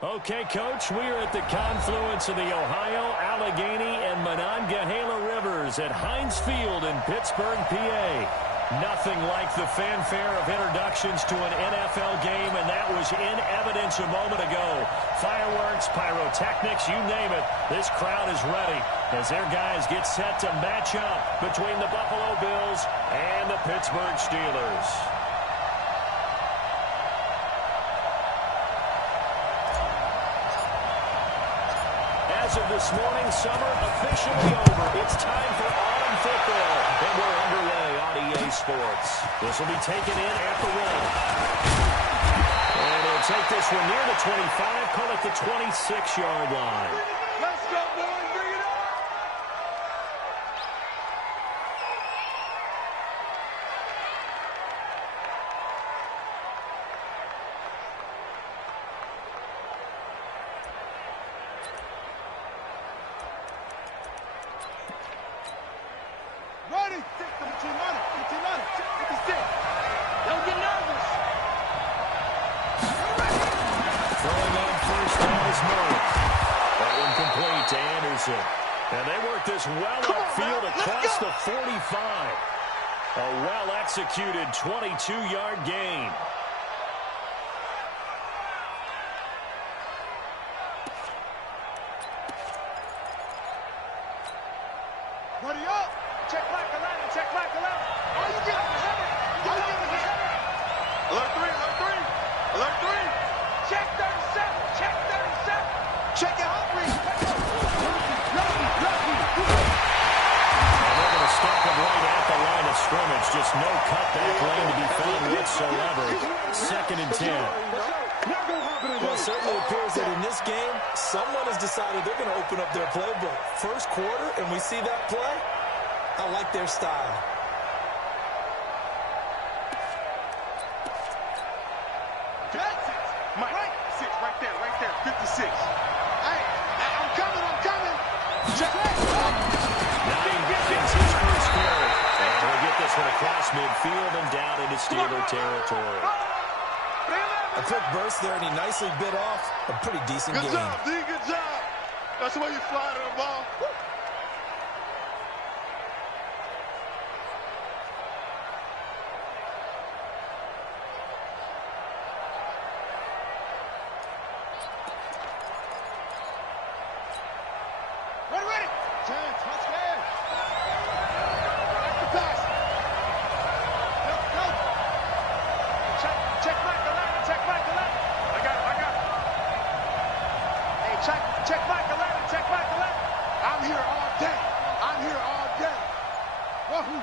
Okay, Coach, we are at the confluence of the Ohio, Allegheny, and Monongahela Rivers at Heinz Field in Pittsburgh, PA. Nothing like the fanfare of introductions to an NFL game, and that was in evidence a moment ago. Fireworks, pyrotechnics, you name it. This crowd is ready as their guys get set to match up between the Buffalo Bills and the Pittsburgh Steelers. As of this morning, summer officially over. It's time for autumn football, and we're underway on EA Sports. This will be taken in at the one. And he'll take this one near the 25, call it the 26-yard line. Let's go, boys. Bring it on. Ready? Don't get nervous. Throwing on first down is Murray. That one complete to Anderson. And they work this well upfield across the 45. A well-executed 22-yard gain. Ready up. Check back 11. Check back 11. Oh, you get it. Alert 3. Alert 3. Alert 3. Check 37. Check 37. Check it out, Reed. And they're going to stop him right at the line of scrimmage. Just no cutback lane to be found whatsoever. 2nd and 10. Well, it certainly appears that in this game, someone has decided they're going to open up their playbook. First quarter, and we see that play. I like their style. Mike, right there, 56. Hey, I'm coming. Check it. Now he gets his first carry. And he'll get this one across midfield and down into Steeler territory. A quick burst there, and he nicely bit off a pretty decent game. Good job, D. Good job. That's the way you fly to the ball. Ready. Chance, touchdown. Back to pass. Go. Check back 11. Check back 11. I got it. Hey, check back 11. Check back 11. I'm here all day. Wahoo.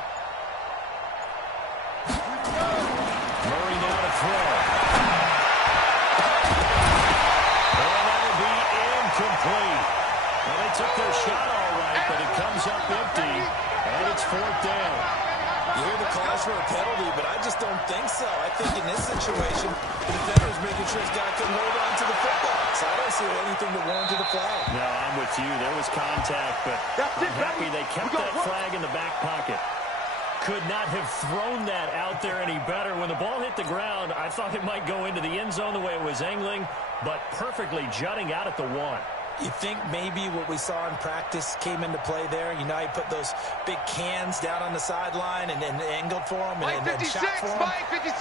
Murray now to throw. And that'll be incomplete. Well, they took their shot all right, but it comes up empty, and it's 4th down. You hear the calls for a penalty, but I just don't think so. I think in this situation, the defender's making sure his guy couldn't hold on to the football. So I don't see anything to warrant to the flag. No, I'm with you. There was contact, but I'm happy they kept that flag in the back pocket. Could not have thrown that out there any better. When the ball hit the ground, I thought it might go into the end zone the way it was angling, but perfectly jutting out at the 1. You think maybe what we saw in practice came into play there? You know, he put those big cans down on the sideline and angled for him and shot for him.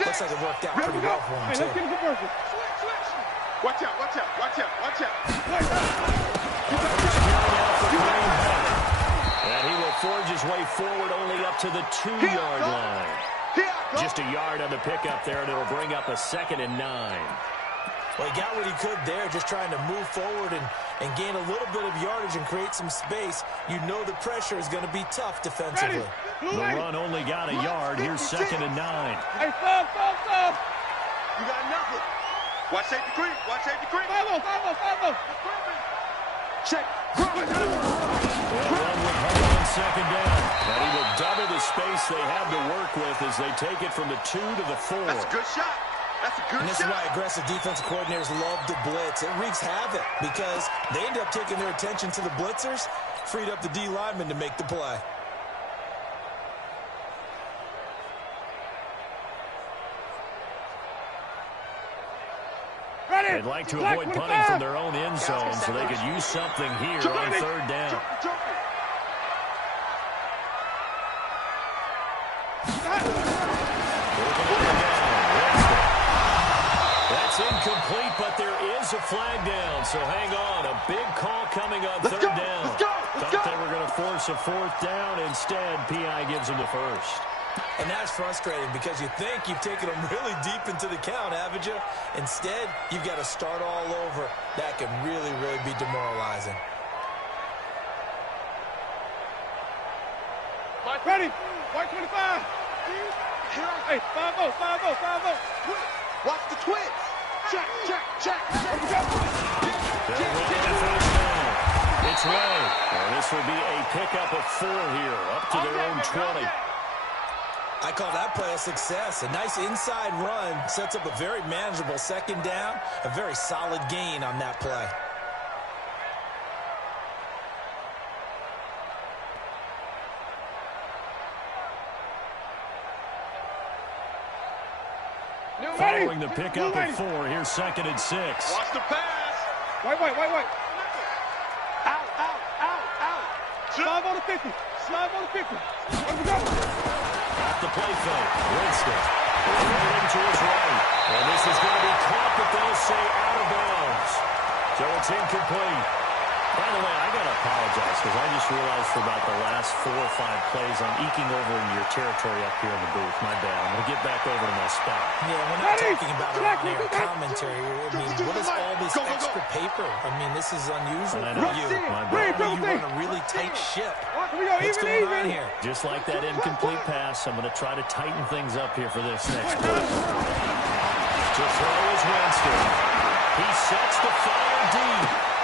Looks like it worked out pretty well for him, too. Switch. Watch out. And he will forge his way forward only up to the 2-yard line. Just a yard on the pickup there, and it'll bring up a 2nd and 9. Well, he got what he could there, just trying to move forward and gain a little bit of yardage and create some space. You know the pressure is going to be tough defensively. The run only got a yard. Here's 2nd and 9. Hey, stop. You got nothing. Watch safety creep. Follow. Check. Run with Hunt on 2nd down. And he will double the space they have to work with as they take it from the 2 to the 4. That's a good shot. And this is why aggressive defensive coordinators love to blitz. It wreaks havoc because they end up taking their attention to the blitzers, freed up the D lineman to make the play. Ready? They'd like to avoid punting from their own end zone, so they could use something here on third down. That's incomplete, but there is a flag down, so hang on. A big call coming on third down. Thought they were going to force a fourth down. Instead, P.I. gives them the first. And that's frustrating because you think you've taken them really deep into the count, haven't you? Instead, you've got to start all over. That can really, really be demoralizing. Ready? White 25. Hey, 5-0, 5-0, 5-0. Watch the twins. Check, check, check. They'll run the first down. It's Ray. And this will be a pickup of 4 here, up to their own 20. I call that play a success. A nice inside run sets up a very manageable second down, a very solid gain on that play. Following the pickup of 4, here's 2nd and 6. Watch the pass. White. Out. Slide on the 50. Slide on the 50. Let's go. Off the play fake. Winston. Rolling to his right. And this is going to be caught, but they'll say out of bounds. So it's incomplete. By the way, I got to apologize because I just realized for about the last 4 or 5 plays I'm eking over into your territory up here in the booth. My bad. I'm going to get back over to my spot. Yeah, we're not talking about it on air commentary. I mean, what is all this extra paper? I mean, this is unusual for you. My bad. You run a really tight ship. What's going on here? Just like that incomplete pass, I'm going to try to tighten things up here for this next play. To throw is Winston. He sets the fire deep.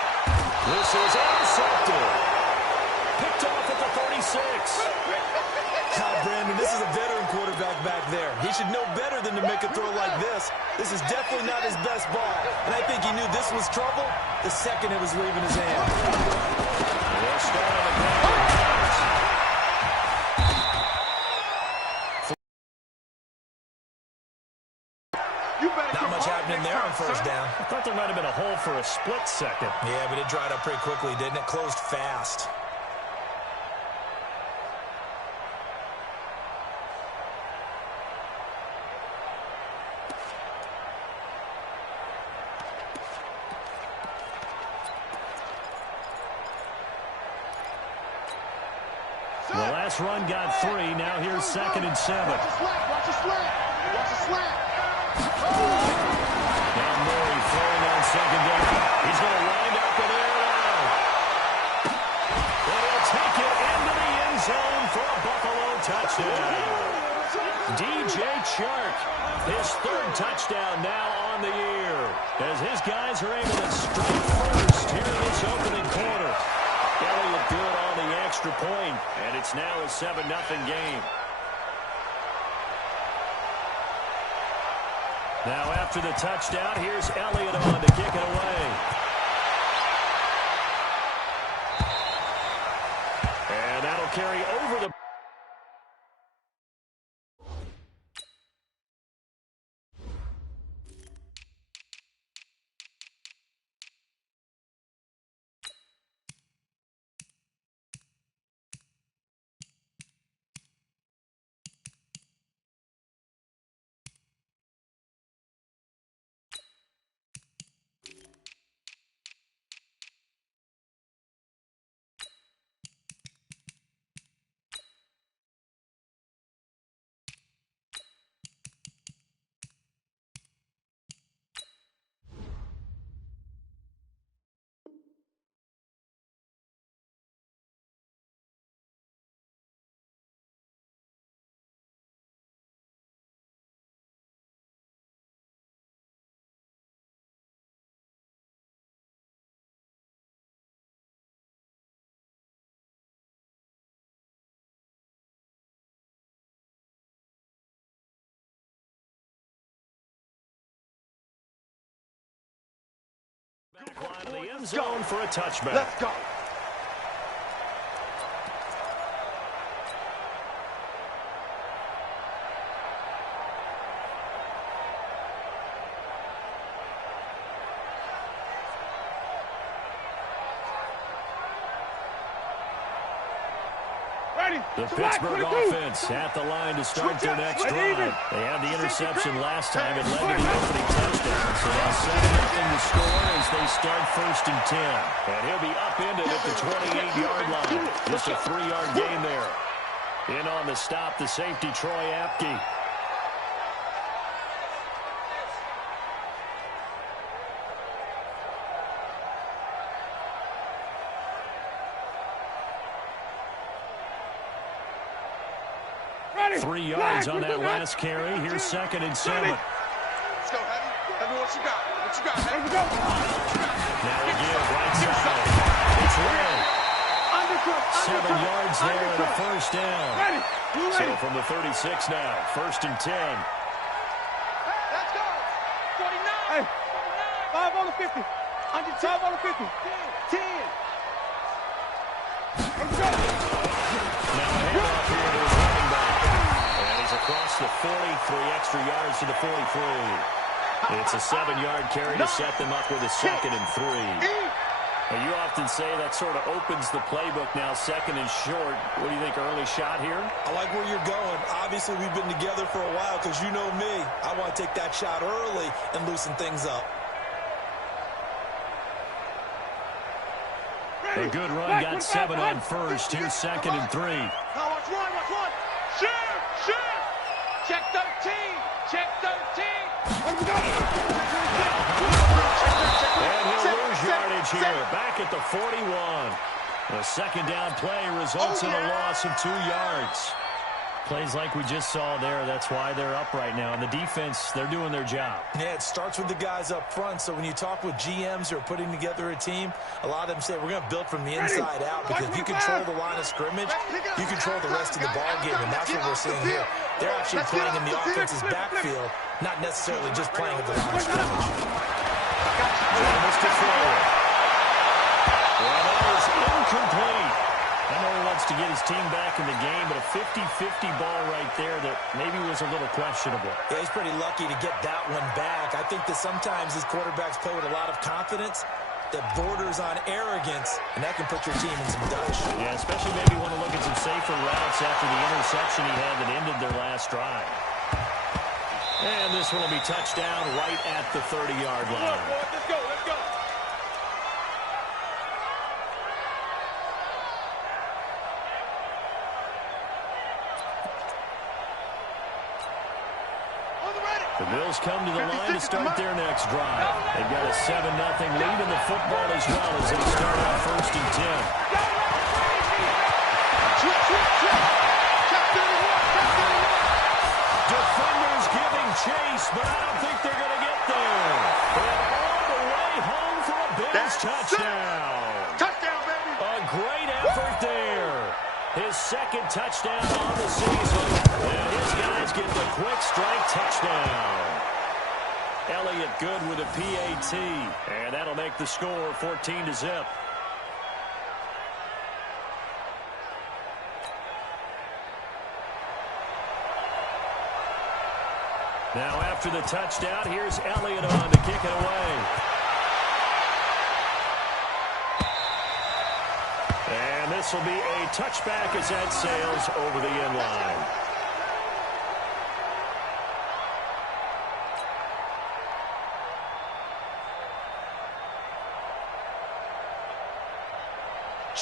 This is intercepted. Picked off at the 36. Brandon, this is a veteran quarterback back there. He should know better than to make a throw like this. This is definitely not his best ball. And I think he knew this was trouble the second it was leaving his hand. They'll start on the ground. Not much happening there on first down. I thought there might have been a hole for a split second. Yeah, but it dried up pretty quickly, didn't it? Closed fast. The last run got 3. Now here's 2nd and 7. Watch the slant. Now Murray throwing on 2nd down. He's going to wind up and air it out. And he'll take it into the end zone for a Buffalo touchdown. DJ Chark, his 3rd touchdown now on the year, as his guys are able to strike first here in this opening quarter. Elliott good on the extra point, and it's now a 7-0 game. Now after the touchdown, here's Elliott on to kick it away. And that'll carry over the... Back line of the end zone for a touchback. Let's go. The Pittsburgh offense at the line to start their next drive. They had the interception last time. It led to the opening touchdown. So now 7-0 to score as they start 1st and 10. And he'll be upended at the 28-yard line. Just a 3-yard gain there. In on the stop, the safety, Troy Apke. Ready. 3 yards on that last carry. Here's 2nd and 7. Let's go, Heavy. Heavy, what you got? What you got, Heavy? Now again, right side. It's Ray. 7 yards there and a 1st down. So from the 36 now, 1st and 10. Let's go. 49. Hey, 5 on the 50. 5 on the 50. 10. Let's go. Now a handoff here to his running back. And he's across the 40, 3 extra yards to the 43. It's a 7-yard carry to set them up with a 2nd and 3. Now, you often say that sort of opens the playbook now, 2nd and short. What do you think, early shot here? I like where you're going. Obviously, we've been together for a while because you know me. I want to take that shot early and loosen things up. A good run, got 7 on 1st. Here's 2nd and 3. Now watch one, watch one. Shoot. Check 13. Check 13. And he'll lose yardage here. Back at the 41. A 2nd down play results in a loss of 2 yards. Plays like we just saw there. That's why they're up right now. And the defense, they're doing their job. Yeah, it starts with the guys up front. So when you talk with GMs who are putting together a team, a lot of them say we're going to build from the inside out, because if you control the line of scrimmage, you control the rest of the ball game, and that's what we're seeing here. They're actually playing in the offense's backfield, not necessarily just playing at the line of scrimmage. Well, that was incomplete. I know he wants to get his team back in the game, but a 50-50 ball right there that maybe was a little questionable. Yeah, he's pretty lucky to get that one back. I think that sometimes these quarterbacks play with a lot of confidence that borders on arrogance, and that can put your team in some dutch. Yeah, especially maybe want to look at some safer routes after the interception he had that ended their last drive. And this one will be touchdown right at the 30-yard line. Let's go. The Bills come to the line to start their next drive. They've got a 7-0 lead in the football as well as they start on 1st and 10. Defenders giving chase, but I don't think they're going to get there. And all the way home for a Bills touchdown. Touchdown, baby. A great effort there. His 2nd touchdown on the season. And his guys get the quick strike touchdown. Elliott good with a PAT. And that'll make the score 14-0. Now after the touchdown, here's Elliott on to kick it away. And this will be a touchback as that sails over the end line.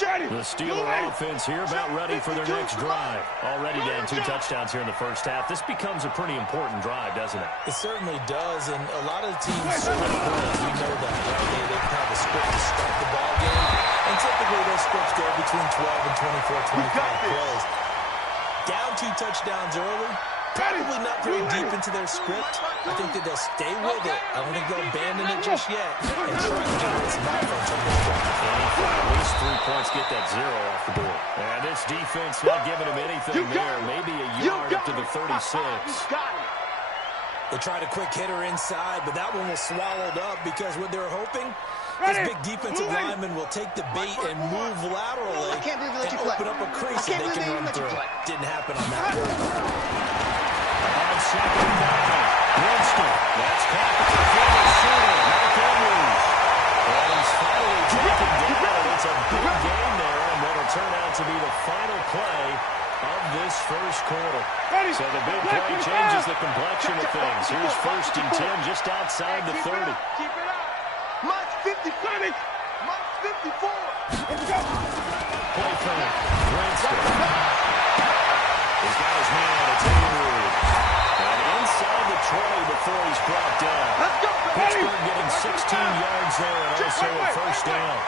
The Steeler offense here about ready for their next drive. Already down 2 touchdowns here in the first half. This becomes a pretty important drive, doesn't it? It certainly does, and a lot of the teams score points. We know that, right? They have a script to start the ball game, and typically those scripts go between 12 and 24, 25 plays. Down 2 touchdowns early, probably not very deep into their script. I think that they'll stay with it. I don't think they'll abandon it just yet and try to generate some offense on this drive. At least 3 points, get that 0 off the board. And this defense not giving him anything there. Maybe a yard up to the 36. They tried a quick hitter inside, but that one was swallowed up because what they're hoping, this big defensive lineman will take the bait and move laterally and open up a crease and they can run through. Didn't happen on that play. On 2nd down, Winston. That's caught by the former center, Mark Andrews. And he's finally taken down. It's a big game there, and that'll turn out to be the final play this first quarter. So the big play changes the complexion of things. Here's 1st and 10 just outside the 30. Keep it up. Mike's 50. Mike's 54. Let's go. Play fake. Winston. He's got his man. It's Hayward. And inside the 20 before he's brought down. Let's go. Pittsburgh getting 16 yards there and also a first down.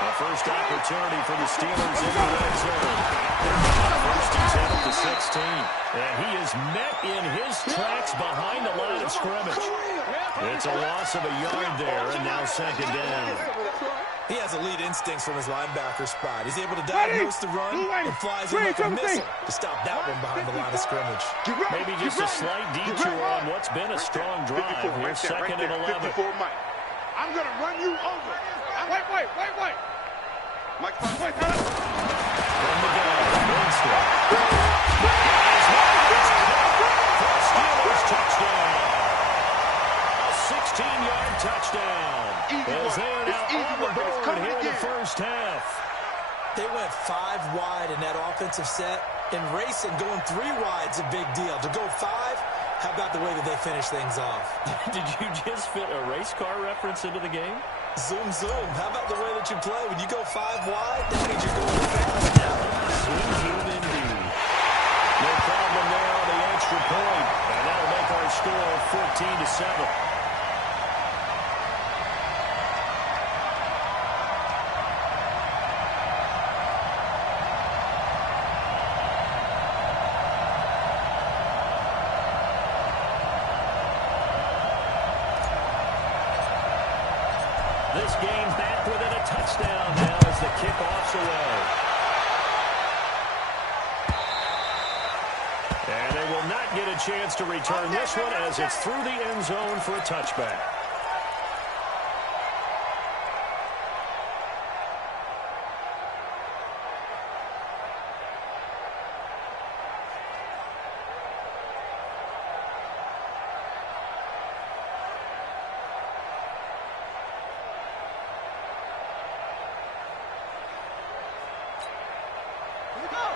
A first opportunity for the Steelers in the red zone. 1st and 10 at the 16. And he is met in his tracks behind the line of scrimmage. It's a loss of a yard there, and now 2nd down. He has elite instincts from his linebacker spot. He's able to diagnose the run and flies in like a missile to stop that one behind the line of scrimmage. Maybe just a slight detour on what's been a strong drive. Here's 2nd and 11. I'm going to run you over. Wait. Mike, wait. From the gun, Winston. Steelers touchdown. A 16-yard touchdown. As they are now on the board here in the first half. They went 5 wide in that offensive set. And racing, going 3 wide's a big deal. To go 5, how about the way that they finish things off? Did you just fit a race car reference into the game? Zoom. How about the way that you play? When you go 5 wide, that means you're going fast now. Zoom indeed. No problem there on the extra point. And that'll make our score 14-7. This game back within a touchdown now as the kickoff's away. And they will not get a chance to return this one as it's through the end zone for a touchback.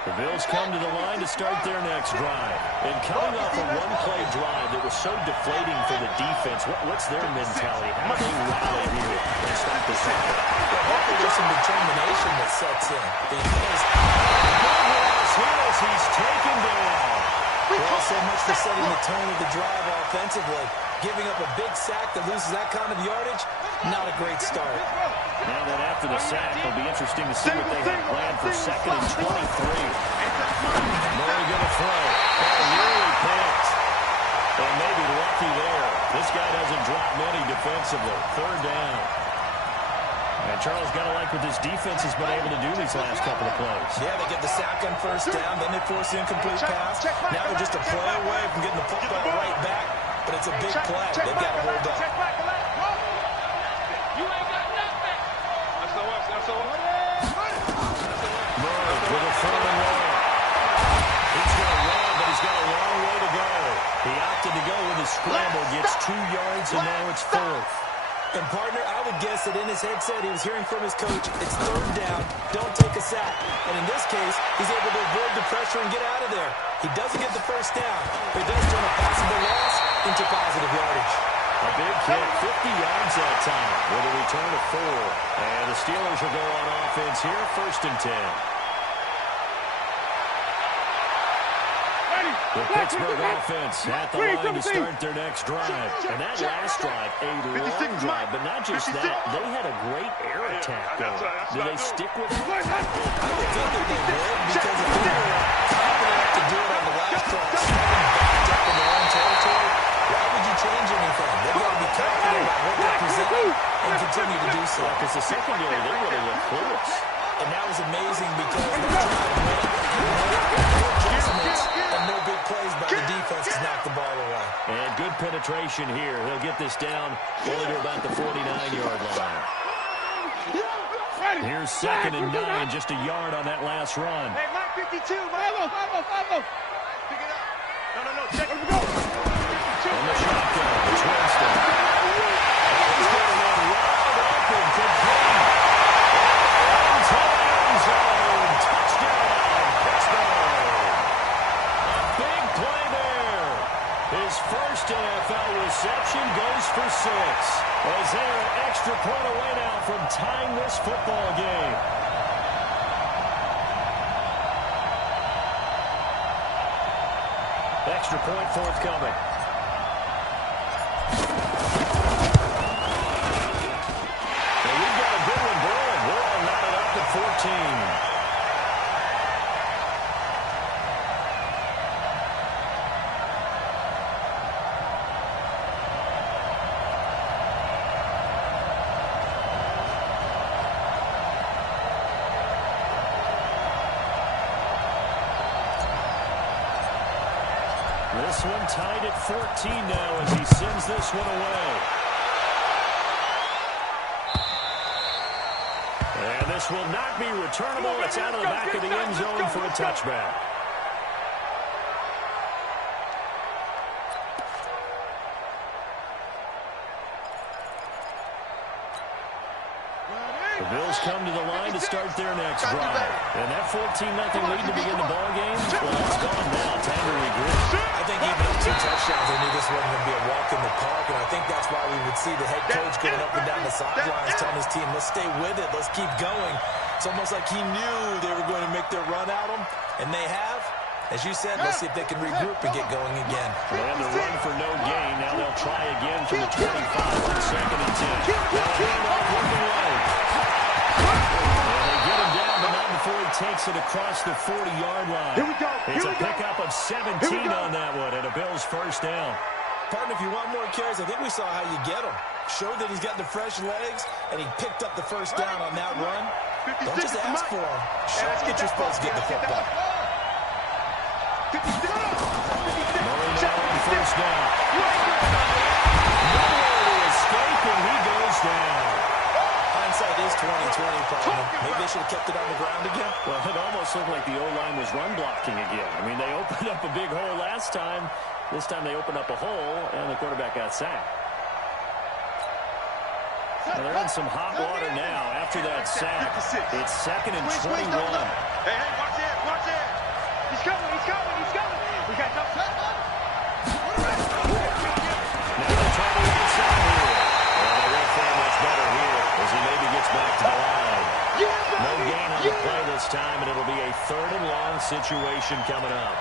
The Bills come to the line to start their next drive. And coming off a one-play drive that was so deflating for the defense, what's their mentality? How do they rally here and stop this happen? Well, hopefully there's some determination that sets in. Because he's taken down. well, so much for setting the tone of the drive offensively. Giving up a big sack that loses that kind of yardage, not a great start. Now that after the sack, it'll be interesting to see what they have planned for 2nd and 23. Murray going to throw. Nearly picked. And maybe lucky there. This guy doesn't drop many defensively. 3rd down. And Charles got to like what this defense has been able to do these last couple of plays. Yeah, they get the sack on 1st down, then they force the incomplete pass. Now they're just a play away from getting the football right back. But it's a big play. They've got to hold up. You ain't got nothing. That's the one. Murray with a 3rd and 1. He's going to run, but he's got a long way to go. He opted to go with a scramble, gets 2 yards, and now it's 4th. And, partner, I would guess that in his headset he was hearing from his coach, it's 3rd down, don't take a sack. And in this case, he's able to avoid the pressure and get out of there. He doesn't get the 1st down, but he does turn a possible loss into positive yardage. A big kick, 50 yards that time with a return of 4. And the Steelers will go on offense here, 1st and 10. The Pittsburgh offense at the line to start their next drive. And that last drive, a long drive, but not just that. They had a great air attack going. Do they stick with it? I would think that they would, because if they were confident enough to do it on the last drive, backed up in their own territory, why would you change anything? They've got to be confident about what they're presenting and continue to do so. Because the secondary, they really look close. And that was amazing because that drive went no adjustments and no big plays by the defense to knock the ball away. And good penetration here. He'll get this down only to about the 49-yard line. Here's 2nd and 9, just a yard on that last run. Hey, Mike 52, Mike. Pick it up. No, check it. Go. On the shotgun, it's Winston. He's got a man wide open. Complete. Touchdown, Pittsburgh. Extra point forthcoming. And we've got a good one brewing. We're all knotted up at 14. This one tied at 14 now as he sends this one away. And this will not be returnable. It's out of the back of the end zone for a touchback. The Bills come to the line to start their next drive. And that 14-0 lead to begin the ballgame, well, it's gone now. Time to regroup. I think even up 2 touchdowns, they knew this wasn't going to be a walk in the park, and I think that's why we would see the head coach going up and down the sidelines telling his team, let's stay with it, let's keep going. It's almost like he knew they were going to make their run at him, and they have. As you said, let's see if they can regroup and get going again. And the run for no gain. Now they'll try again from the 25 on 2nd and 10. Now handoff working right. And they get him down, but not before he takes it across the 40-yard line. Here we go. It's a pickup of 17 on that one, and a Bills first down. Partner, if you want more carries, I think we saw how you get him. Showed that he's got the fresh legs, and he picked up the first down on that run. Don't just ask for him. Show him that you're supposed to get the football. Murray now on first down. Nowhere to escape, and he goes down. Hindsight is 20/20, partner. Maybe they should have kept it on the ground again. Well, it almost looked like the O-line was run blocking again. I mean, they opened up a big hole last time. This time they opened up a hole, and the quarterback got sacked. Well, they're in some hot water now after that sack. It's 2nd and 21. Hey, watch it, watch it. He's coming, he's coming, he's coming. We got no time. Now they're trying to get inside here. Well, they won't fare much better here as he maybe gets back to the line. No gain on the play this time, and it'll be a 3rd and long situation coming up.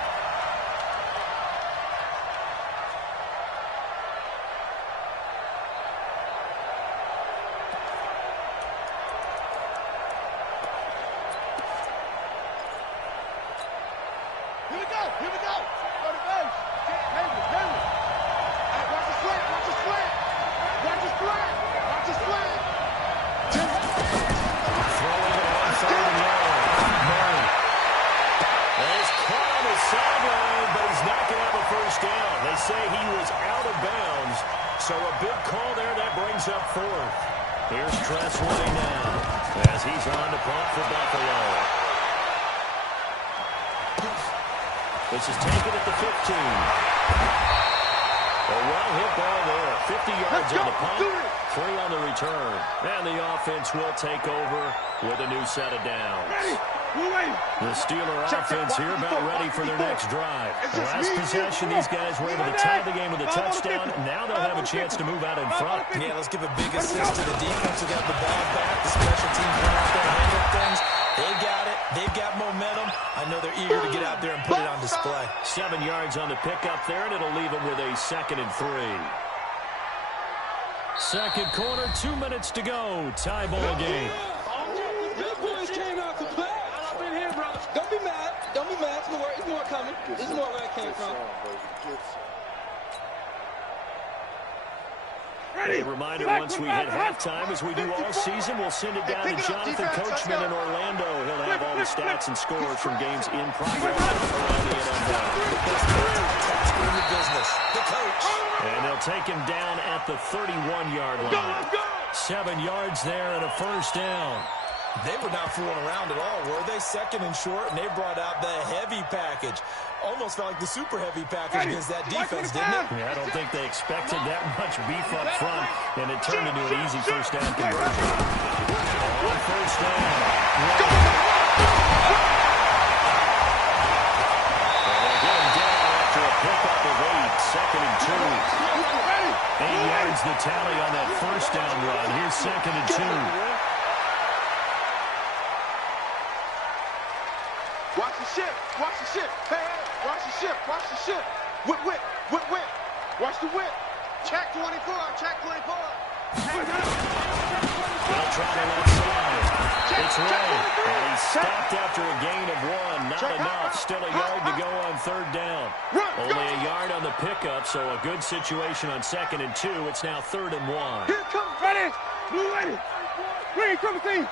Here we go, here we go. Go to base. Henry. Hey, watch the slant, watch the slant. Watch the slant, watch the slant. Throwing it on 3rd and long. Murray. He's caught on the sideline, but he's not going to have a first down. They say he was out of bounds, so a big call there. That brings up 4th. Here's Tressway now as he's on to punt for Buffalo. This is taken at the 15. A well-hit ball there. 50 yards on the punt, 3 on the return. And the offense will take over with a new set of downs. The Steeler offense here about ready for their next drive. The last possession, these guys were able to tie the game with a touchdown. Now they'll have a chance to move out in front. Yeah, let's give a big assist to the defense who got the ball back. The special teams went out there and handled things. They got it. They've got momentum. I know they're eager to get out there and put it on display. 7 yards on the pickup there, and it'll leave them with a 2nd and 3. Second quarter, 2 minutes to go. Tie ball game. Your boys came out to play. I've been here, bro. Don't be mad. Don't be mad. There's more coming. There's more where it came from. A reminder, once we hit halftime, as we do all season, we'll send it down to Jonathan Coachman in Orlando. He'll have all the stats and scores from games in progress around the NFL. Tasker in the business, the coach. And they'll take him down at the 31-yard line. 7 yards there and a first down. They were not fooling around at all, were they? 2nd and short, and they brought out the heavy package. Almost felt like the super heavy package against that defense, didn't it? Yeah, I don't think they expected that much beef up front, and it turned into an easy first down conversion. On first down. And they're going down after a pickup of 8, 2nd and 2. 8 yards the tally on that first down run. Here's 2nd and 2. Watch the ship, watch the ship. Hey, watch the ship, watch the ship. Whip, whip, whip, whip. Watch the whip. Check 24, check 24. They'll try the left side. It's Ray. And he's stopped after a gain of 1. Not enough. Still a yard to go on third down. Only a yard on the pickup, so a good situation on 2nd and 2. It's now 3rd and 1. Here comes ready. Blue ready. Green, come see.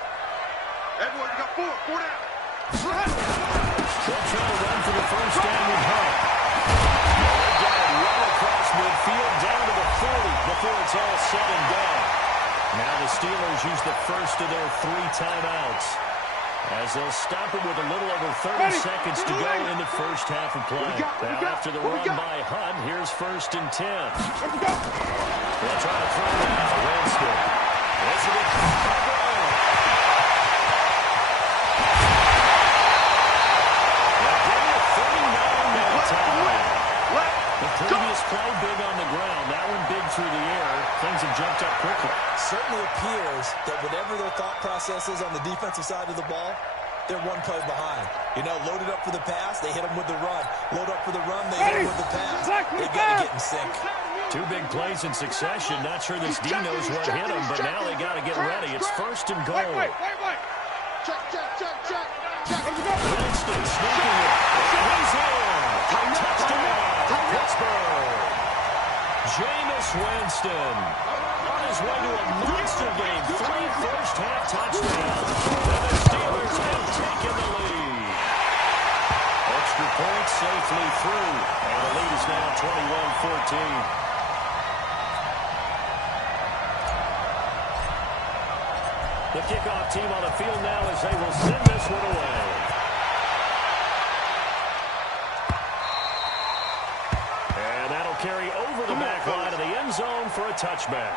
Everyone, you got 4. 4 down. They'll try to run for the first down with Hunt. They got it well across midfield down to the 40 before it's all said and done. Now the Steelers use the first of their 3 timeouts as they'll stop it with a little over 30 seconds to go in the first half of play. Now after the run by Hunt, here's 1st and 10. They'll try to throw it out. Winston. This will be caught by Brown. They'll give you 39 minutes time. The previous play big on the ground. That one big through the air. Things have jumped up quickly. Certainly appears that whatever their thought process is on the defensive side of the ball, they're 1 play behind. You know, loaded up for the pass, they hit them with the run. Load up for the run, they hit them with the pass. They got to get in sync. 2 big plays in succession. Not sure this D knows what hit him, but now they got to get ready. It's 1st and goal. Wait. Check. Winston sneaking it. He's in. Touchdown, Pittsburgh. Jameis Winston on his way to a monster game. 3 first-half touchdowns. And the Steelers have taken the lead. Extra point safely through. And the lead is now 21-14. The kickoff team on the field now as they will send this one away. And that'll carry over the back line of the end zone for a touchback.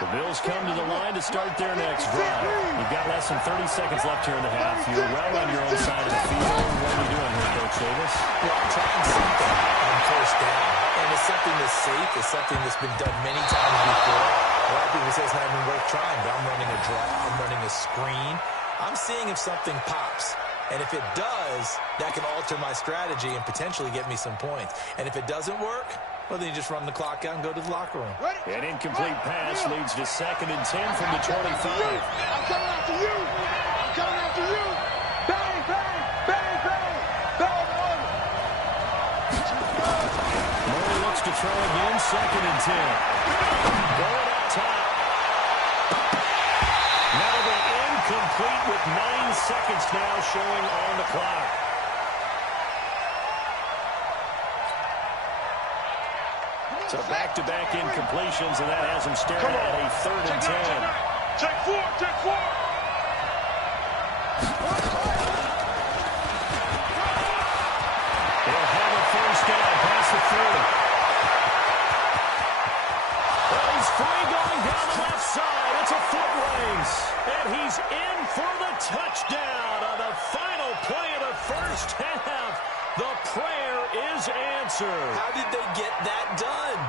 The Bills come to the line to start their next drive. You've got less than 30 seconds left here in the half. You're well on your own side of the field. What are you doing here, Coach Davis? Well, I'm trying something on first down. And it's something that's safe. It's something that's been done many times before. A lot of people say it's not even worth trying, but I'm running a draw. I'm running a screen. I'm seeing if something pops. And if it does, that can alter my strategy and potentially get me some points. And if it doesn't work, well, then you just run the clock out and go to the locker room. An incomplete pass leads to 2nd and 10 from the 25. I'm coming after you. I'm coming after you. Bang, bang, bang, bang, bang on. Murray looks to throw again. 2nd and 10. Going up top. That'll be incomplete with 9 seconds now showing on the clock. So back-to-back incompletions, and that has him staring at a 3rd and 10. Check 4. They'll have a first down past the 30. Well, he's free going down the left side. It's a foot race. And he's in for the touchdown on the final play of the first half. The prayer is answered. How did they get that done?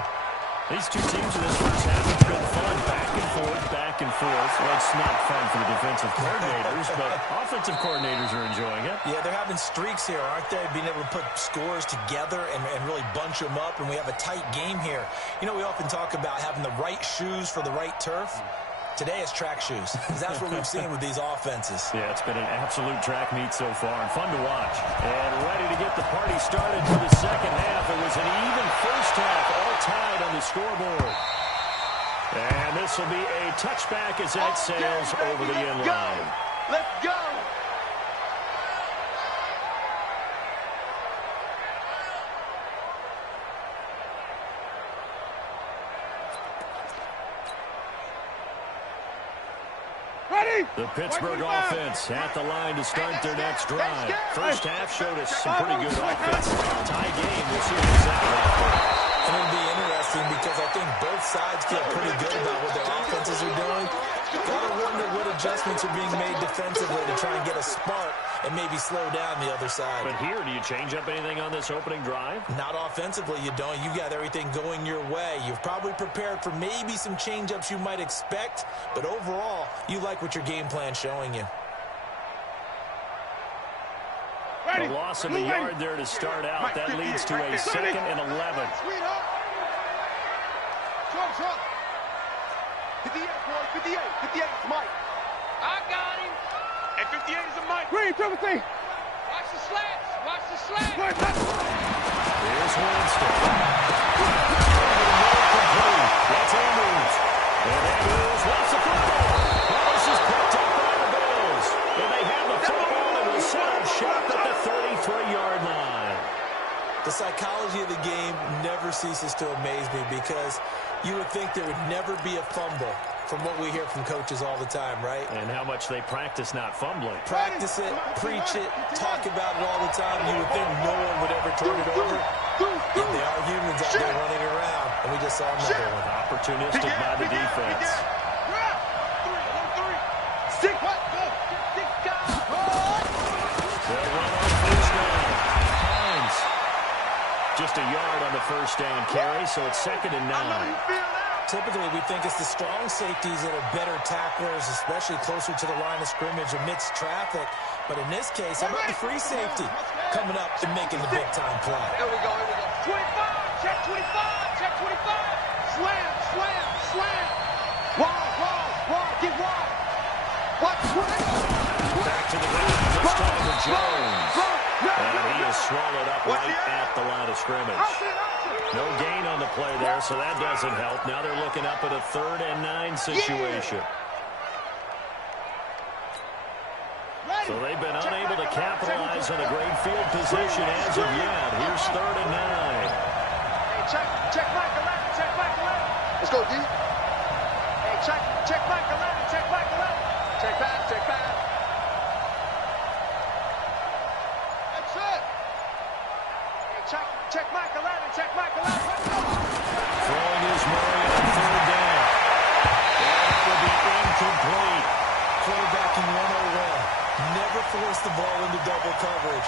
These two teams in this first half have been fun. Back and forth, back and forth. Well, it's not fun for the defensive coordinators, but offensive coordinators are enjoying it. Yeah, they're having streaks here, aren't they? Being able to put scores together and really bunch them up, and we have a tight game here. You know, we often talk about having the right shoes for the right turf. Today it's track shoes, because that's what we've seen with these offenses. Yeah, it's been an absolute track meet so far, and fun to watch. And ready to get the party started for the second half. It was an even first half, all tied on the scoreboard. And this will be a touchback as that sails over the end line. Let's go. The Pittsburgh offense at the line to start their next drive. First half showed us some pretty good offense. Tie game, we'll see what exactly happens. And it'll be interesting because I think both sides feel pretty good about what their offenses are doing. Gotta wonder what adjustments adjustments are being made defensively to try and get a spark and maybe slow down the other side. But here, do you change up anything on this opening drive? Not offensively, you don't. You got everything going your way. You've probably prepared for maybe some change-ups you might expect, but overall, you like what your game plan's showing you. A loss of a yard there to start out. That leads to a 2nd and 11. Trump. 58, boy. 58. 58 is Mike. I got him. And 58 is a Mike. Green, Timothy. Watch the slats. Watch the slats. Here's Winston. That's Andrews. And Andrews wants the football. This is picked up by the Bills. And they have the football and will set up shop at the 33-yard line. The psychology of the game never ceases to amaze me because you would think there would never be a fumble from what we hear from coaches all the time, right? And how much they practice not fumbling. Practice it, preach it, talk about it all the time. You would think no one would ever turn it over. Yet they are humans out there running around, and we just saw another one. Opportunistic by the defense. They'll run on first down. Hines. Just a yard on the first down carry, so it's 2nd and 9. Typically, we think it's the strong safeties that are better tacklers, especially closer to the line of scrimmage amidst traffic. But in this case, how about the free safety coming up and making the big-time play? Here we go. 25. Check 25. Check 25. Slam. Wide. Get wide. Watch. Back to the ground. This time to Jones. And he is swallowed up right at the line of scrimmage. No gain on the play there, so that doesn't help. Now they're looking up at a 3rd and 9 situation. So they've been unable to capitalize on a great field position as of yet. Here's 3rd and 9. Hey, check back 11. Check back 11. Let's go, D. Hey, check back 11. Check back 11. Check back. That's it. Hey, check back 11. Check back 11. Throwing is Murray on 3rd down. And that will be incomplete. Quarterbacking 101. Never force the ball into double coverage,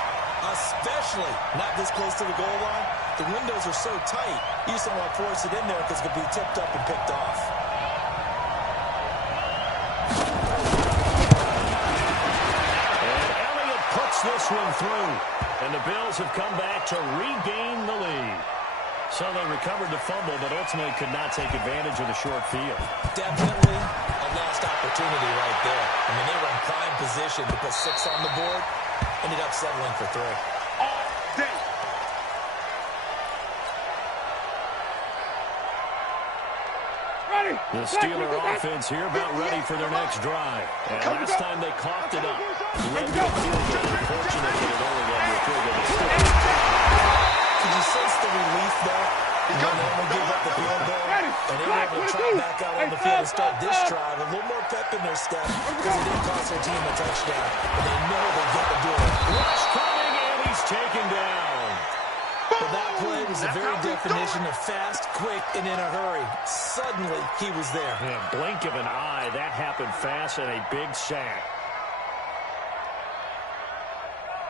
especially not this close to the goal line. The windows are so tight, you just don't want to force it in there because it could be tipped up and picked off. And Elliott puts this one through. And the Bills have come back to regain the lead. So they recovered the fumble, but ultimately could not take advantage of the short field. Definitely a lost opportunity right there. I mean, they were in prime position to put 6 on the board, ended up settling for 3. All day. The Steeler offense here about ready for their next drive. And last time they coughed it up. Led to a field goal. Fortunately, it only led to a field goal. Could you sense the relief there? When they only give up the field goal, and they were able to trot back out on the field and start this drive. A little more pep in their step because it didn't cost their team a touchdown. And they know they've got to do it. Rush coming, and he's taken down. Well, that play was the very definition of fast, quick, and in a hurry. Suddenly, he was there. Yeah, blink of an eye. That happened fast and a big sack.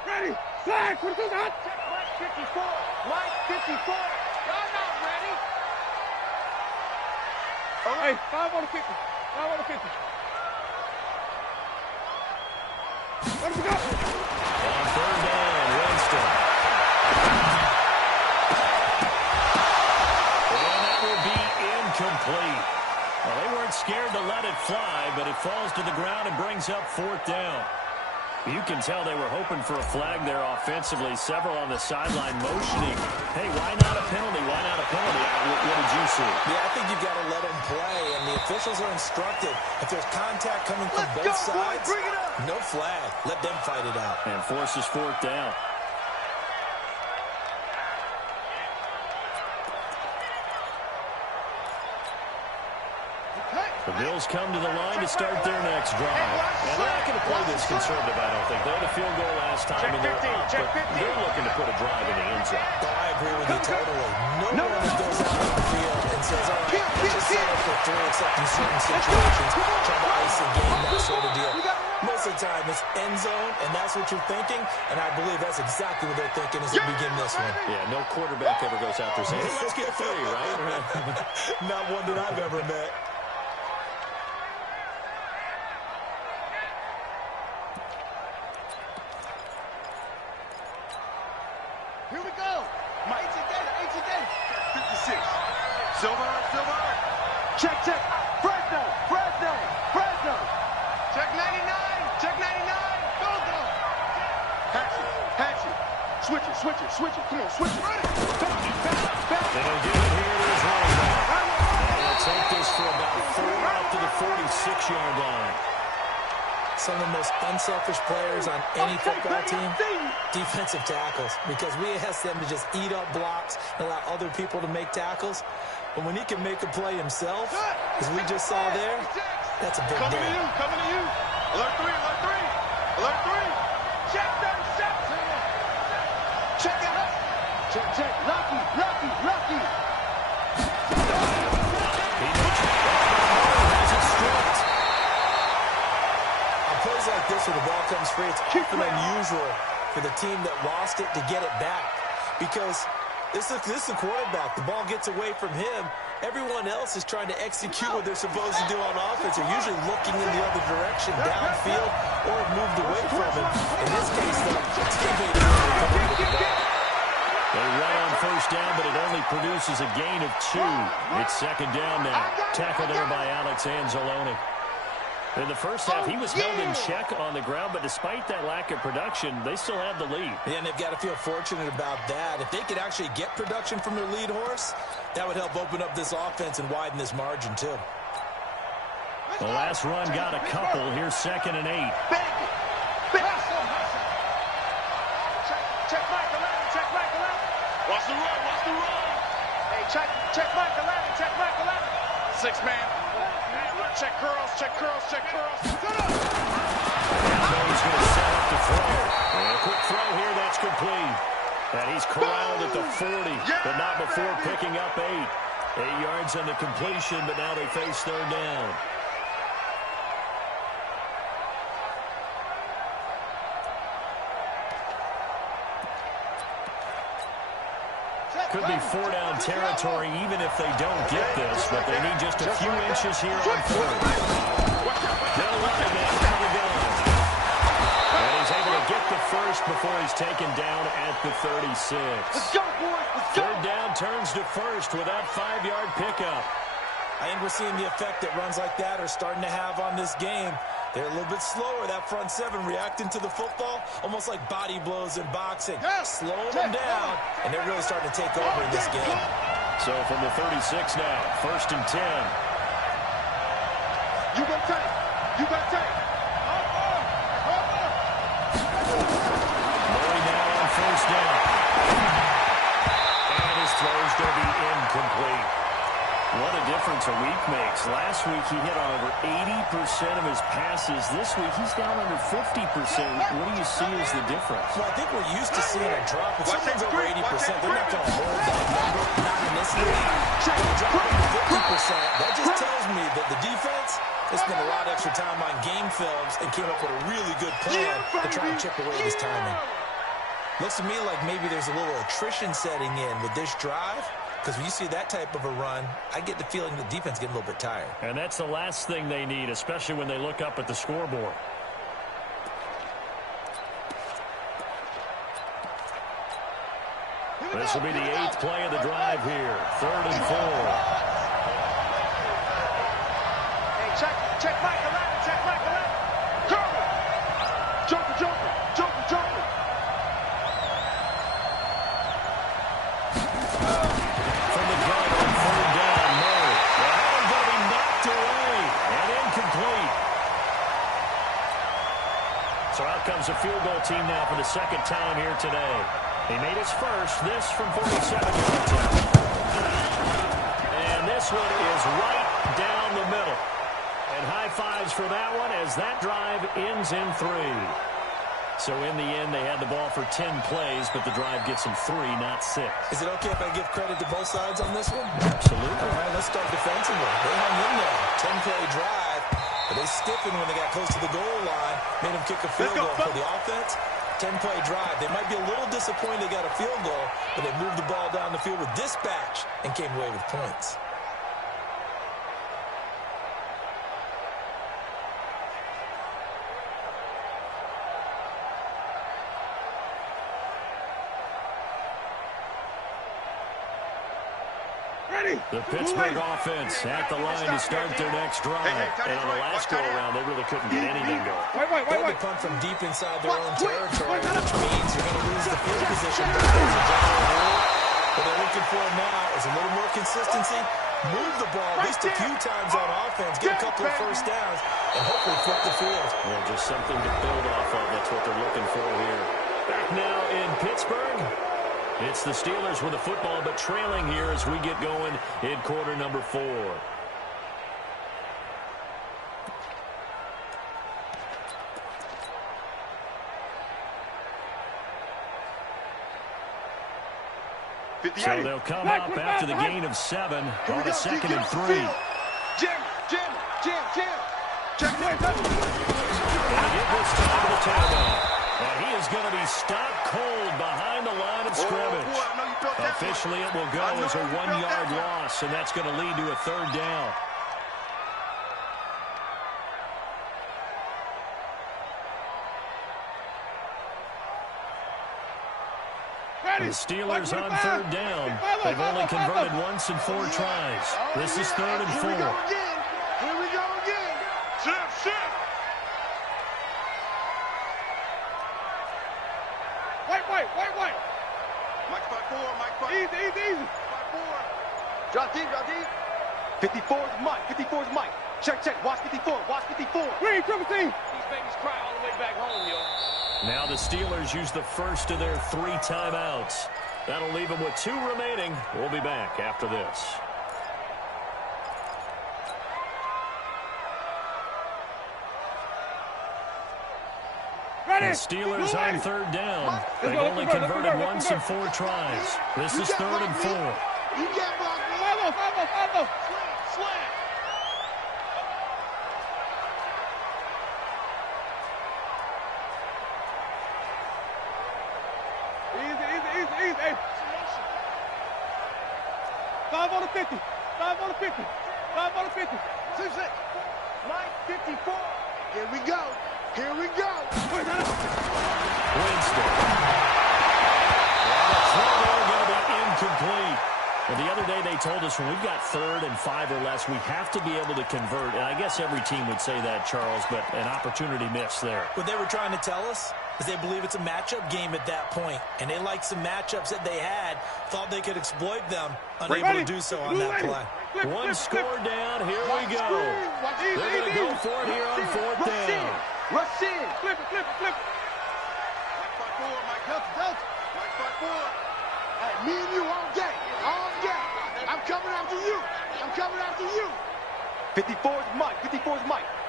Ready. Flag. What is that? Mike 54. Mike 54. Y'all not ready. Hey, 5 on the 50. 5 on the 50. Let him go. On 3rd down, Winston. And that will be incomplete. Well, they weren't scared to let it fly, but it falls to the ground and brings up 4th down. You can tell they were hoping for a flag there offensively. Several on the sideline motioning. Hey, why not a penalty? Why not a penalty? What did you see? Yeah, I think you've got to let them play, and the officials are instructed. If there's contact coming from both sides, no flag. Let them fight it out. And forces 4th down. The Bills come to the line to start their next drive. And they're not going to play this conservative, I don't think. They had a field goal last time, and they're up, but they're looking to put a drive in the end zone. Oh, I agree with you totally. No one goes out on the field and says, all right, let's just settle for 3. definitely, except in certain situations, trying to ice a game, that sort of deal. Most of the time, it's end zone, and that's what you're thinking, and I believe that's exactly what they're thinking as they begin this one. Yeah, no quarterback ever goes out there saying, hey, let's get 3, right? Not one that I've ever met. Here we go. My 56. Silver. Check. Fresno. Check 99. Go. Hatchet. Switch it. Come on, switch it. Back. They don't give it here to his running back. And he'll take this for about 4 up to the 46-yard line. Some of the most unselfish players on any football team, defensive tackles, because we ask them to just eat up blocks and allow other people to make tackles. But when he can make a play himself, as we just saw there, that's a big deal. Coming to you. Alert 3. Check 37. Check it. Check. Lucky. Plays like this where the ball comes free, it's often unusual for the team that lost it to get it back, because this is the quarterback. The ball gets away from him. Everyone else is trying to execute what they're supposed to do on offense. They're usually looking in the other direction, downfield, or have moved away from him. In this case, though, teammate recovered with the ball. They run on first down, but it only produces a gain of 2. It's second down now. Tackle there by Alex Anzalone. In the first half, he was held in check on the ground, but despite that lack of production, they still have the lead. Yeah, and they've got to feel fortunate about that. If they could actually get production from their lead horse, that would help open up this offense and widen this margin, too. The last run got a couple. Here's 2nd and 8. Check Mike 11. Watch the run. Hey, check Mike 11. 6-man. Check curls. He's going to set up the throw. And a quick throw here, that's complete. And he's corralled at the 40, but not before picking up 8. 8 yards on the completion, but now they face third down. Could be 4-down territory even if they don't get this, but they need just a few inches here on 4th. They'll run it in from the gun. And he's able to get the first before he's taken down at the 36. Let's go, boys. Third down turns to first with that 5-yard pickup. I think we're seeing the effect that runs like that are starting to have on this game. They're a little bit slower, that front 7, reacting to the football, almost like body blows in boxing. Slowing them down, and they're really starting to take over in this game. So from the 36 now, 1st and 10. You got take. Murray now on first down. And his throw's going to be incomplete. What a difference a week makes. Last week he hit on over 80% of his passes. This week he's down under 50%. What do you see as the difference? Well, I think we're used to seeing a drop. If someone's over 80%, they're not going to hold that number. Not in this league. When you drop over 50%, that just tells me that the defense has spent a lot of extra time on game films and came up with a really good plan to try and chip away this timing. Looks to me like maybe there's a little attrition setting in with this drive. Because when you see that type of a run, I get the feeling the defense getting a little bit tired. And that's the last thing they need, especially when they look up at the scoreboard. This will be the 8th play of the drive here. 3rd and 4. Hey, check Mike 11. Curl. Joker. From the gun on 3rd down, Murray. The ball going to be knocked away and incomplete. So out comes the field goal team now for the 2nd time here today. He made his first, this from 47 yards out. And this one is right down the middle. And high fives for that one as that drive ends in 3. So in the end, they had the ball for 10 plays, but the drive gets them 3, not 6. Is it okay if I give credit to both sides on this one? Absolutely. All right, let's start defensively. They hung in there. 10-play drive, but they stiffened when they got close to the goal line, made them kick a field goal for the offense. 10-play drive. They might be a little disappointed they got a field goal, but they moved the ball down the field with dispatch and came away with points. The Pittsburgh offense at the line to start their next drive. And on the last go-around, they really couldn't get anything going. They had to punt from deep inside their own territory, which means you're going to lose the field position. As a general rule, what they're looking for now is a little more consistency, move the ball at least a few times on offense, get a couple of first downs, and hopefully flip the field. Well, just something to build off of. That's what they're looking for here. Back now in Pittsburgh. It's the Steelers with the football, but trailing here as we get going in quarter number 4. So they'll come up after the gain of 7 on a 2nd and 3. Jim. Check And it was time to the timeout. And he is going to be stopped cold behind the line of scrimmage. Officially, it will go as a 1-yard loss, and that's going to lead to a 3rd down. The Steelers on 3rd down. They've only converted once in 4 tries. This is 3rd and 4. Here we go again. Shift. White. Mike 5-4. Easy. 5-4. Drop deep. 54 is Mike. Check. Watch 54. Green, triple team. These babies cry all the way back home, yo. Now the Steelers use the first of their 3 timeouts. That'll leave them with 2 remaining. We'll be back after this. The Steelers on 3rd down. They've only converted once in 4 tries. This is 3rd and 4. You get blocked. Follow. Slant. Easy. 5 on the 50. 6. Mike 54. Here we go. Winston. And the throw going to be incomplete. Well, the other day they told us when we've got 3rd and 5 or less, we have to be able to convert. And I guess every team would say that, Charles, but an opportunity missed there. What they were trying to tell us is they believe it's a matchup game at that point, and they liked some matchups that they had, thought they could exploit them, unable to do so on that play. 1 score down. Here we go. They're going to go for it here on 4th down. Rush in. Flip it. Mike 5-4. Mike Delta. Mike 5-4. Hey, me and you all day. I'm coming after you. 54 is Mike.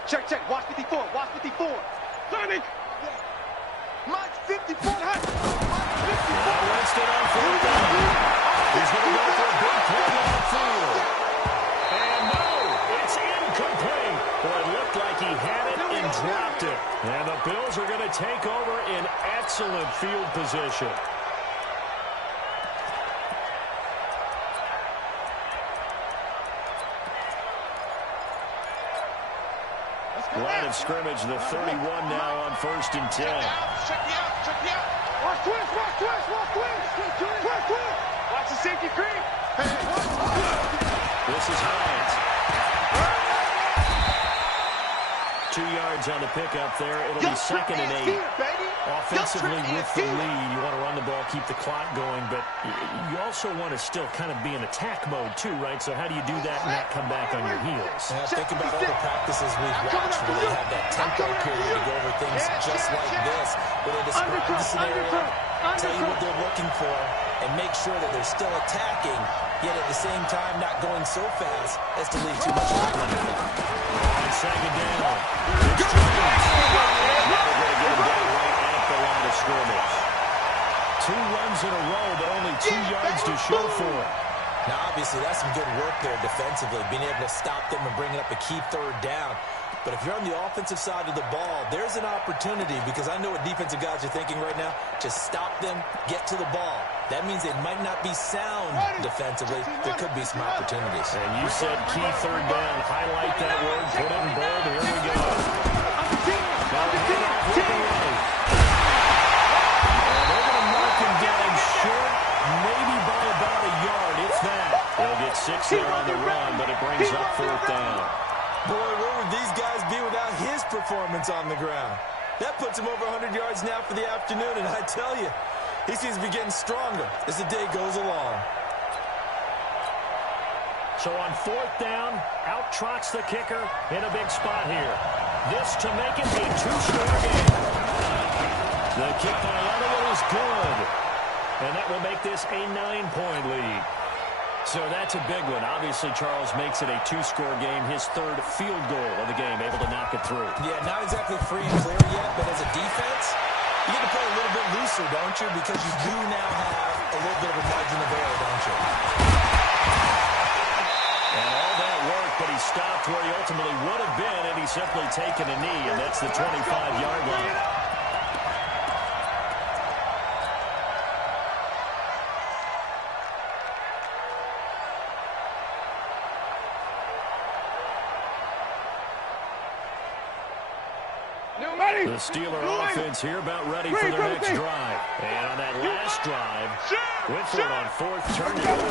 Check. Watch 54. Sonic. Mike 54. Winston on 4th down. He's going to go for a big play on the field. And no, it's incomplete. Well, it looked like he had it and dropped it. And the Bills are going to take over in excellent field position. Line of scrimmage, the 31 now on 1st and 10. Check me out. Watch twist. Watch the safety creep. This is Hines. 2 yards on the pickup there. It'll be 2nd and 8. Offensively with the lead, you want to run the ball, keep the clock going, but you also want to still kind of be in attack mode too, right? So how do you do that and not come back on your heels? Yeah, think about all the practices we've watched where they have that tempo period to go over things just like this, where they describe the scenario, tell you what they're looking for, and make sure that they're still attacking, yet at the same time not going so fast as to leave too much time on the field. On 2nd down. It's Jones. They're going to get him down right at the of scrimmage. 2 runs in a row, but only 2 yards to show for it. Now, obviously, that's some good work there defensively, being able to stop them and bringing up a key 3rd down. But if you're on the offensive side of the ball, there's an opportunity, because I know what defensive guys are thinking right now. Just stop them, get to the ball. That means they might not be sound defensively. There could be some opportunities. And you said key 3rd down. Highlight that word. Put it in bold. Here we go. Now the handoff with the right. And they're going to mark him down short, maybe by about a yard, if that. They'll get 6 there on the run, but it brings up 4th down. Boy, where would these guys be without his performance on the ground? That puts him over 100 yards now for the afternoon, and I tell you, he seems to be getting stronger as the day goes along. So on 4th down, out trots the kicker in a big spot here. This to make it a 2-score game. The kick by Elliott is good, and that will make this a 9-point lead. So that's a big one. Obviously, Charles makes it a 2-score game, his 3rd field goal of the game, able to knock it through. Yeah, not exactly free and clear yet, but as a defense, you get to play a little bit looser, don't you? Because you do now have a little bit of a margin of error, don't you? And all that work, but he stopped where he ultimately would have been, and he's simply taken a knee, and that's the 25-yard line. The Steeler offense here about ready for their next drive. And on that last drive, went for it on 4th, turned it over.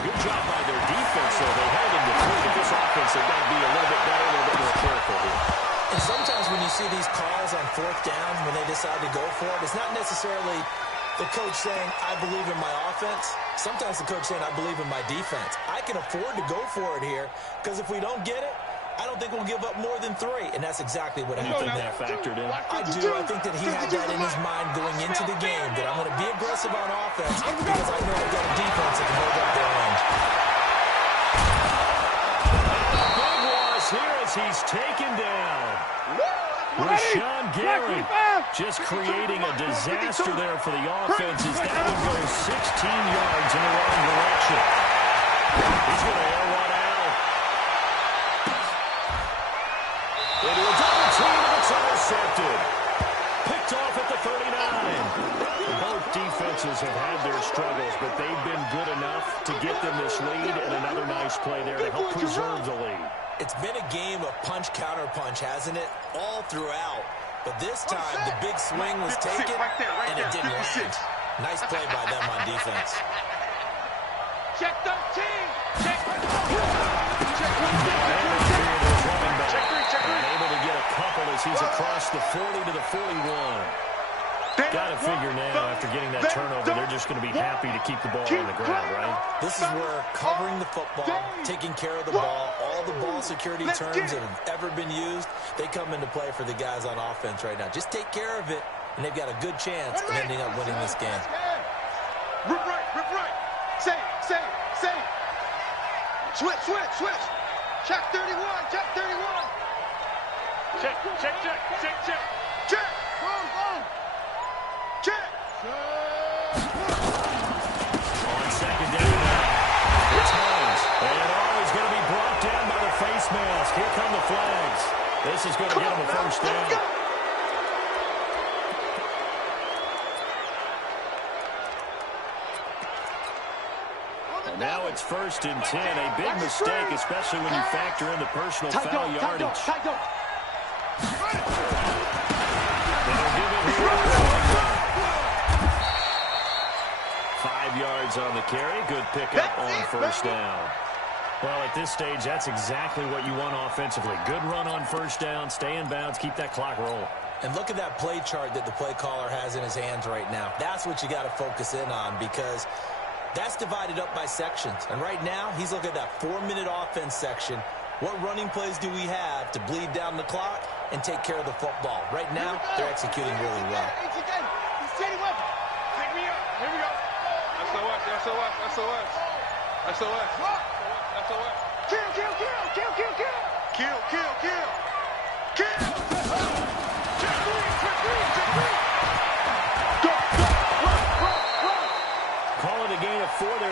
Good job by their defense, though. They held him to 3. But this offense, they've got to be a little bit better, a little bit more careful here. And sometimes when you see these calls on 4th down, when they decide to go for it, it's not necessarily the coach saying, I believe in my offense. Sometimes the coach saying, I believe in my defense. I can afford to go for it here, because if we don't get it, I don't think we'll give up more than 3, and that's exactly what happened. You think that factored in? I do. I think that he had that in his mind going into the game, that I'm going to be aggressive on offense because I know I've got a defense that can hold up their end. Big loss here as he's taken down. Rashawn Gary just creating a disaster there for the offense as that one goes 16 yards in the wrong direction. He's going to air one out. Into a double team, and it's intercepted. Picked off at the 39. Both defenses have had their struggles, but they've been good enough to get them this lead, and another nice play there to help preserve the lead. It's been a game of punch-counter-punch, hasn't it? All throughout. But this time, the big swing was taken, and it didn't land. Nice play by them on defense. Check 13. Check 3. Able to get a couple as he's across the 40 to the 41. Got to figure now, after getting that turnover, they're just going to be happy to keep the ball on the ground, right? This is where covering the football, taking care of the ball, all the ball security terms that have ever been used, they come into play for the guys on offense right now. Just take care of it, and they've got a good chance of ending up winning this game. Rip right, rip right. Say. Switch. Check 31, check 31. Check. Boom. Check. On 2nd down now, it's Hines. And he's going to be brought down by the face mask. Here come the flags. This is going to get him a 1st down. And now it's 1st and 10. A big mistake, especially when you factor in the personal foul yardage. They'll give it here. 5 yards on the carry. Good pickup on 1st down. Well, at this stage, that's exactly what you want offensively. Good run on 1st down. Stay in bounds. Keep that clock rolling. And look at that play chart that the play caller has in his hands right now. That's what you got to focus in on, because that's divided up by sections. And right now, he's looking at that 4-minute offense section. What running plays do we have to bleed down the clock and take care of the football? Right now, they're executing really well. Take me up. Here we go. SOS. Kill. Check 3.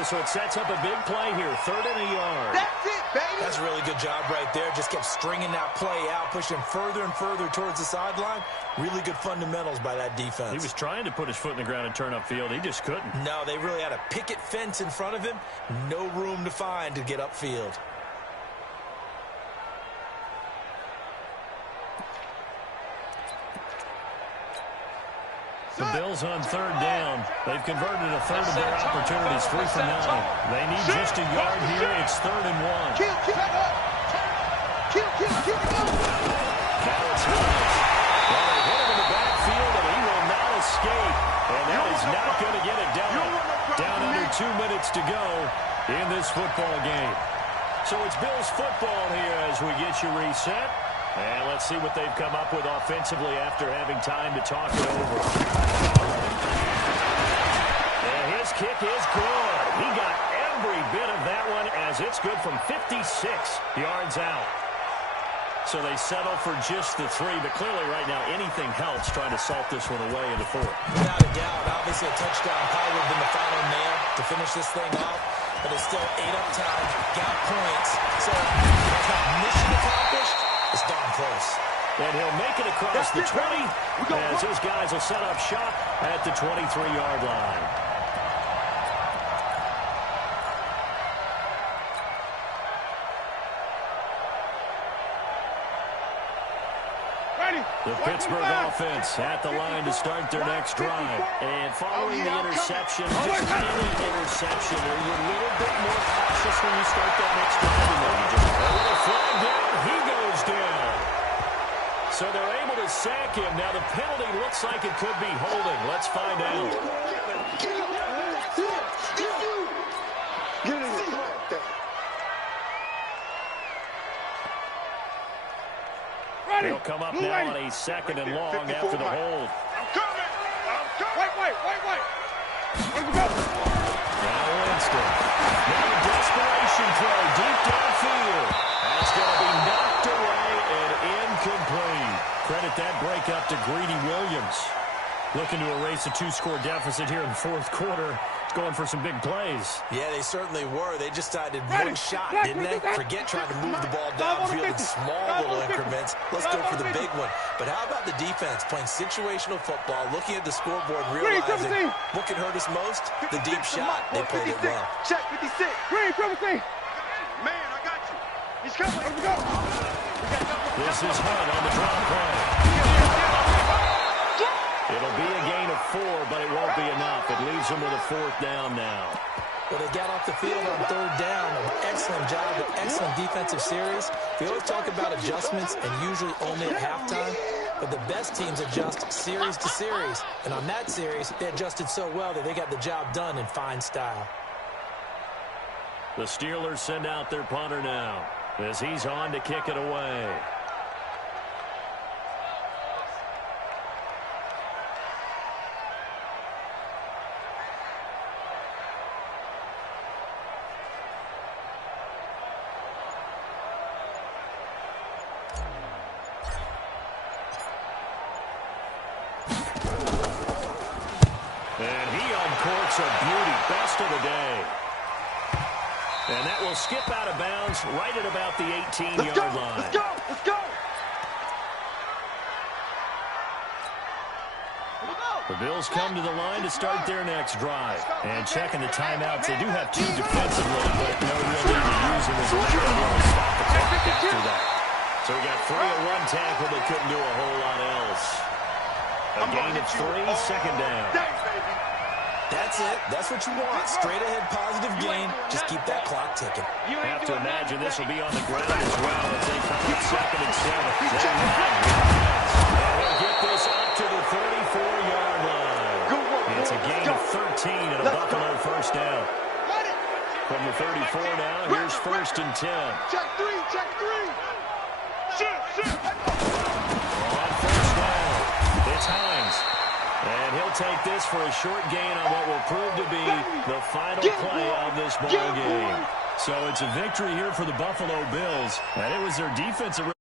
there, so it sets up a big play here. 3rd and a yard. That's it, baby. That's a really good job right there. Just kept stringing that play out, pushing further and further towards the sideline. Really good fundamentals by that defense. He was trying to put his foot in the ground and turn upfield. He just couldn't. No, they really had a picket fence in front of him. No room to find to get upfield. The Bills on 3rd down. They've converted a third of their opportunities, 3 for 9. They need just a yard here. It's 3rd and 1. Kill. Now it's Hines. Well, they hit him in the backfield, and he will not escape. And that is not going to get it done. Down under 2 minutes to go in this football game. So it's Bills football here as we get you reset. And let's see what they've come up with offensively after having time to talk it over. And his kick is good. He got every bit of that one as it's good from 56 yards out. So they settle for just the 3, but clearly right now anything helps trying to salt this one away in the 4th. Without a doubt, obviously a touchdown probably would have been the final nail to finish this thing off, but it's still 8 up time, got points. So it's not mission accomplished. It's darn close. And he'll make it across the 20 as his guys will set up shop at the 23-yard line. The Pittsburgh offense at the line to start their next drive. And following the interception, just any interception, are you a little bit more cautious when you start that next drive? And then you just throw the flag down. He goes down. So they're able to sack him. Now the penalty looks like it could be holding. Let's find out. They'll come up now on a 2nd and long after the hold. I'm coming. Wait. Where's the go? Now Winston. Now a desperation throw deep downfield. That's going to be knocked away and incomplete. Credit that breakup to Greedy Williams. Looking to erase a 2-score deficit here in the 4th quarter. Going for some big plays. Yeah, they certainly were. They just decided one shot, didn't they? Forget trying to move the ball downfield in small little increments. Let's go for the big one. But how about the defense playing situational football, looking at the scoreboard, realizing what can hurt us most? The deep shot. They played it well. Check 56. Green, 17. Man, I got you. He's coming. Let's go. This is Hunt on the drop play. It'll be a gain of 4, but it won't be enough. It leaves them with a 4th down now. Well, they got off the field on 3rd down. An excellent job, an excellent defensive series. We always talk about adjustments and usually only at halftime, but the best teams adjust series to series. And on that series, they adjusted so well that they got the job done in fine style. The Steelers send out their punter now as he's on to kick it away. And he uncorks a beauty. Best of the day. And that will skip out of bounds right at about the 18-yard line. Let's go. The Bills come to the line to start their next drive. And checking the timeouts, they do have 2 defensively, but no real need to use them as they really stop the clock after that. So we got 3 on 1 tackle, but couldn't do a whole lot else. A gain of 3, 2nd down. That's it. That's what you want. Straight ahead positive gain. Just keep that clock ticking. You have to imagine this will be on the ground as well as they come up 2nd and 7. And he'll get this up to the 34-yard line. It's a gain of 13 and a Buffalo 1st down. From the 34 now, here's 1st and 10. Check 3. On 1st down, it's Hines. And he'll take this for a short gain on what will prove to be the final play of this ball game. So it's a victory here for the Buffalo Bills, and it was their defensive